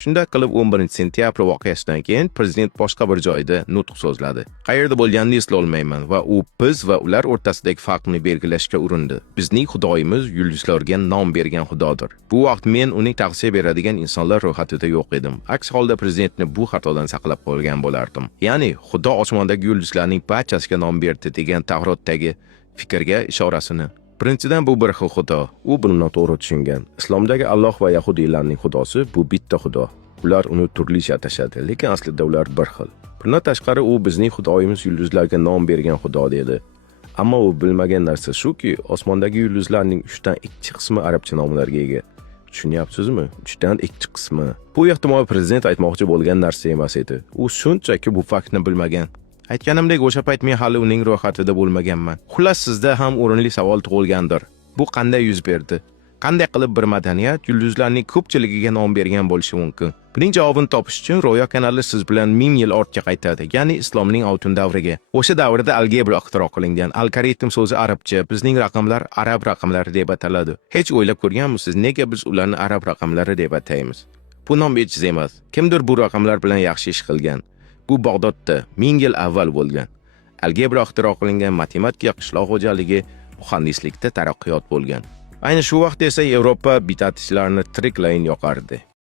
Shunday qilib 11-sentyabr voqeasidan keyin prezident boshqa bir joyda nutq so'zladi. Qayerda bo'lganini eslolmayman va u biz va ular o'rtasidagi farqni belgilashga urindi. Bizning xudoyimiz yulduzlarga nom bergan xudodir. Bu vaqt men uning tavsiya beradigan insonlar ro'yxatida yo'q edim. Aks holda prezidentni bu xatodan saqlab qolgan bo'lardim. Ya'ni Xudo osmondagi yulduzlarning barchasiga nom berdi degan Tavrotdagi fikrga ishorasini. Birinchidan, bu bir xil xudo. U buni noto'g'ri tushungan. Islomdagi Alloh va yahudiylarning xudosi bu bitta xudo. Ular uni turlicha atashadi, lekin aslida ular bir xil. Bundan tashqari u bizning xudoyimiz yulduzlarga nom bergan xudo dedi. Ammo u bilmagan narsa shuki, osmondagi yulduzlarning 3dan 2 qismi arabcha nomlarga ega. Tushunyapsizmi? 3dan 2 qismi. Bu ehtimol prezident aytmoqchi bo'lgan narsa emas edi. U shunchaki bu faktni bilmagan. Aytganimdek, o'sha payt men hali uning ro'yxatida bo'lmaganman. Xullas, sizda ham o'rinli savol tug'ilgandir. Bu qanday yuz berdi? Qanday qilib bir madaniyat yulduzlarning ko'pchiligiga nom bergan bo'lishi mumkin? Buning javobini topish uchun Ro'yo kanali siz bilan 1000 yil ortga qaytadi, ya'ni islomning oltin davriga. O'sha davrda algebra ixtiro qilingan. Algoritm so'zi arabcha, bizning raqamlar arab raqamlari deb ataladi. Hech o'ylab ko'rganmisiz, nega biz ularni arab raqamlari deb ataymiz? Bu nom bejiz emas. Kimdir bu raqamlar bilan yaxshi ish qilgan. Bu Bag'dodda 1000 yil avval bo'lgan. Algebra ixtiro qilingan, matematika, qishloq xo'jaligi, muhandislikda taraqqiyot bo'lgan. Ayni shu vaqtda esa Yevropa bitatchilarni tiriklayin yoqardi.